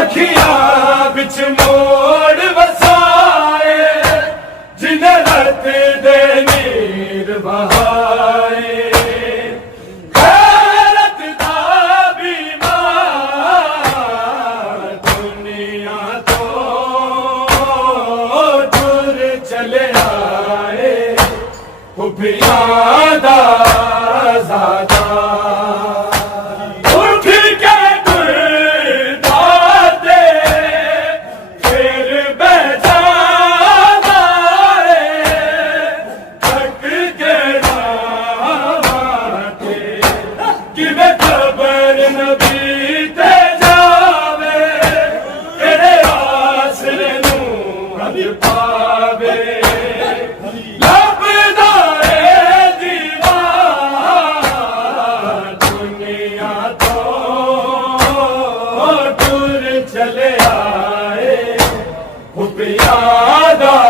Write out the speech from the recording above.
अखियां बिच मोड़ वसाए जिन्हें रत दे नीर बहाए गैरत दा बीमार दुनिया तो दूर चले आए खुफिया दा ज़ादा पावे लबदाए दीवार दुनिया तो दूर चले आए खुफिया दा